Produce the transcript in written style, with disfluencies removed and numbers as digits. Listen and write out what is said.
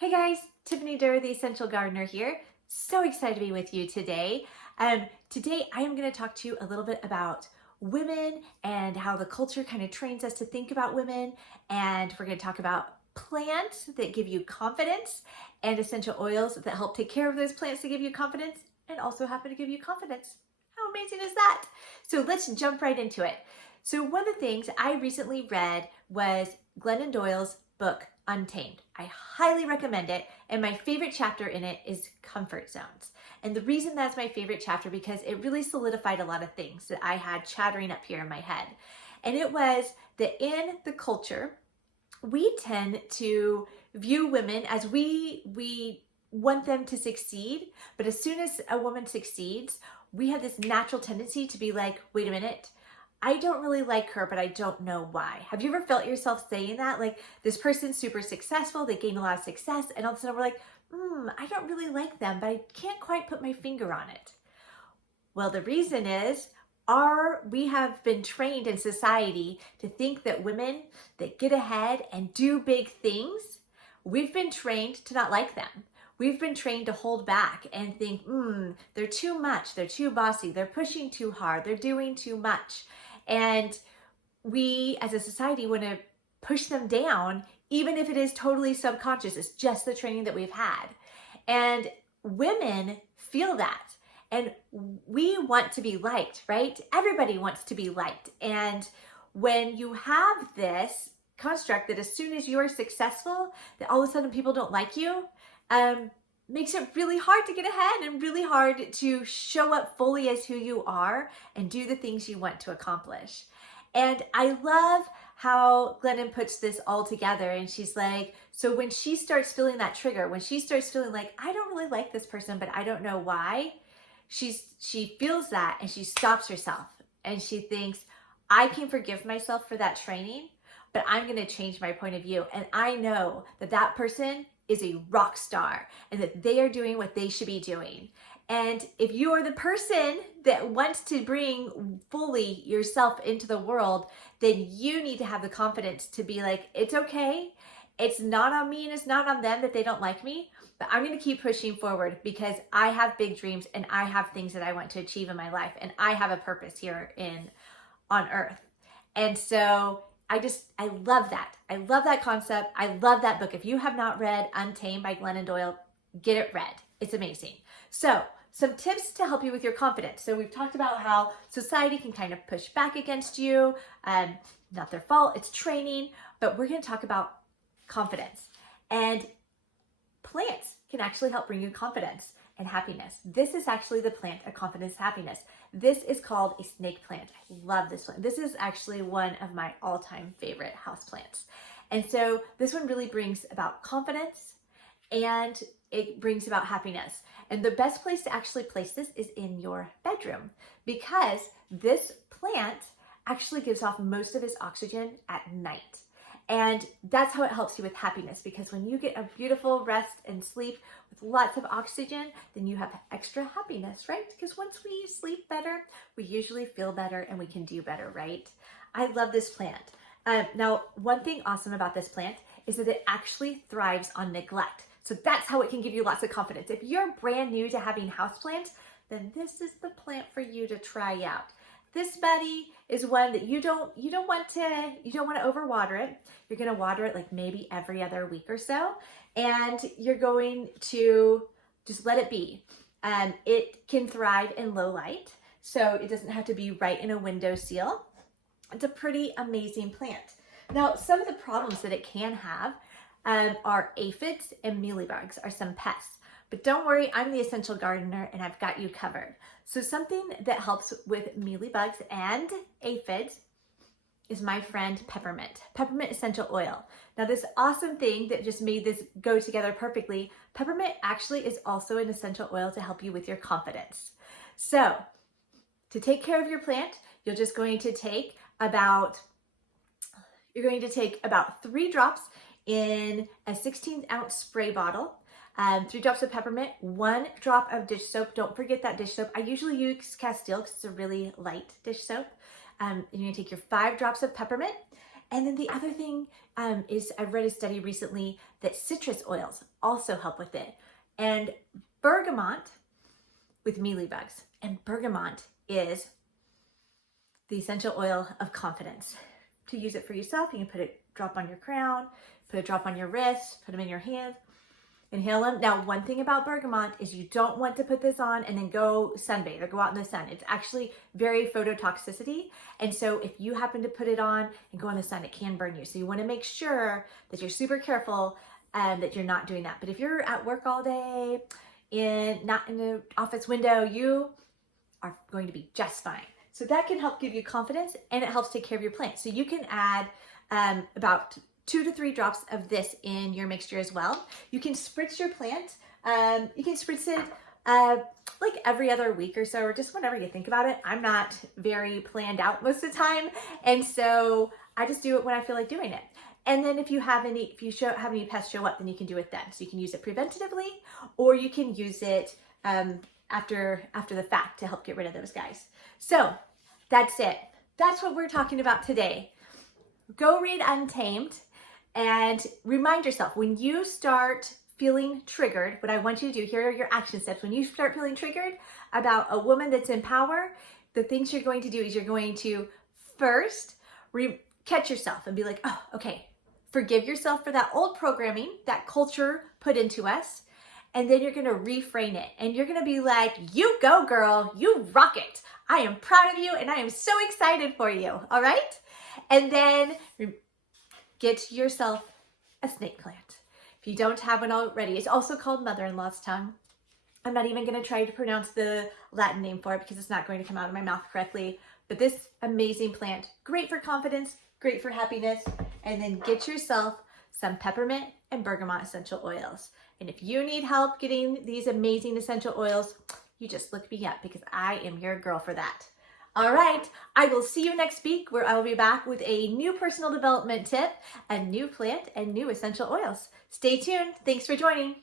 Hey guys, Tiffany Durr, the Essential Gardener here. So excited to be with you today. Today I am going to talk to you a little bit about women and how the culture kind of trains us to think about women. And we're going to talk about plants that give you confidence and essential oils that help take care of those plants to give you confidence and also happen to give you confidence. How amazing is that? So let's jump right into it. So one of the things I recently read was Glennon Doyle's book, Untamed. I highly recommend it, and my favorite chapter in it is comfort zones. And the reason that's my favorite chapter because it really solidified a lot of things that I had chattering up here in my head. And it was that in the culture, we tend to view women as we want them to succeed, but as soon as a woman succeeds, we have this natural tendency to be like, wait a minute, I don't really like her, but I don't know why. Have you ever felt yourself saying that? Like, this person's super successful, they gain a lot of success, and all of a sudden we're like, I don't really like them, but I can't quite put my finger on it. Well, the reason is we have been trained in society to think that women that get ahead and do big things, we've been trained to not like them. We've been trained to hold back and think, they're too much, they're too bossy, they're pushing too hard, they're doing too much. And we as a society want to push them down, even if it is totally subconscious. It's just the training that we've had. And women feel that. And we want to be liked, right? Everybody wants to be liked. And when you have this construct that as soon as you are successful, that all of a sudden people don't like you, makes it really hard to get ahead and really hard to show up fully as who you are and do the things you want to accomplish. And I love how Glennon puts this all together. And she's like, so when she starts feeling that trigger, when she starts feeling like, I don't really like this person, but I don't know why, she feels that and she stops herself and she thinks, I can forgive myself for that training, but I'm going to change my point of view. And I know that that person is a rock star and that they are doing what they should be doing. And if you are the person that wants to bring fully yourself into the world, then you need to have the confidence to be like, it's okay. It's not on me and it's not on them that they don't like me, but I'm going to keep pushing forward because I have big dreams and I have things that I want to achieve in my life and I have a purpose here on earth. And so I love that. I love that concept. I love that book. If you have not read Untamed by Glennon Doyle, get it read. It's amazing. So some tips to help you with your confidence. So we've talked about how society can kind of push back against you. Not their fault, it's training, but we're going to talk about confidence. And plants can actually help bring you confidence and happiness. This is actually the plant of confidence and happiness. This is called a snake plant. I love this plant. This is actually one of my all-time favorite houseplants. And so this one really brings about confidence and it brings about happiness. And the best place to actually place this is in your bedroom because this plant actually gives off most of its oxygen at night. And that's how it helps you with happiness because when you get a beautiful rest and sleep with lots of oxygen, then you have extra happiness, right? Because once we sleep better, we usually feel better and we can do better, right? I love this plant. Now, one thing awesome about this plant is that it actually thrives on neglect. So that's how it can give you lots of confidence. If you're brand new to having houseplants, then this is the plant for you to try out. This buddy is one that you don't want to overwater it. You're going to water it like maybe every other week or so, and you're going to just let it be. It can thrive in low light, so it doesn't have to be right in a windowsill. It's a pretty amazing plant. Now, some of the problems that it can have are aphids and mealybugs are some pests. But don't worry, I'm the Essential Gardener and I've got you covered. So something that helps with mealybugs and aphids is my friend peppermint essential oil. Now this awesome thing that just made this go together perfectly, peppermint actually is also an essential oil to help you with your confidence. So to take care of your plant, you're going to take about 3 drops in a 16-ounce spray bottle. 3 drops of peppermint, 1 drop of dish soap. Don't forget that dish soap. I usually use Castile because it's a really light dish soap. You're going to take your 5 drops of peppermint And then the other thing is I've read a study recently that citrus oils also help with it. And bergamot with mealybugs. And bergamot is the essential oil of confidence. To use it for yourself, you can put a drop on your crown, put a drop on your wrist, put them in your hands, inhale them. Now, one thing about bergamot is you don't want to put this on and then go sunbathe or go out in the sun. It's actually very phototoxicity. And so if you happen to put it on and go in the sun, it can burn you. So you want to make sure that you're super careful that you're not doing that. But if you're at work all day, not in the office window, you are going to be just fine. So that can help give you confidence, and it helps take care of your plant. So you can add about 2 to 3 drops of this in your mixture as well. You can spritz your plant. You can spritz it like every other week or so, or just whenever you think about it. I'm not very planned out most of the time, and so I just do it when I feel like doing it. And then if you have any pests show up, then you can do it then. So you can use it preventatively, or you can use it after the fact to help get rid of those guys. So that's it. That's what we're talking about today. Go read Untamed and remind yourself, when you start feeling triggered, what I want you to do, here are your action steps. When you start feeling triggered about a woman that's in power, the things you're going to do is you're going to first catch yourself and be like, oh, okay, forgive yourself for that old programming that culture put into us. And then you're going to reframe it, and you're going to be like, you go, girl, you rock it. I am proud of you, and I am so excited for you. All right. And then get yourself a snake plant. If you don't have one already, it's also called mother-in-law's tongue. I'm not even going to try to pronounce the Latin name for it because it's not going to come out of my mouth correctly. But this amazing plant, great for confidence, great for happiness. And then get yourself some peppermint and bergamot essential oils. And if you need help getting these amazing essential oils, you just look me up because I am your girl for that. All right, I will see you next week where I will be back with a new personal development tip, a new plant, and new essential oils. Stay tuned. Thanks for joining.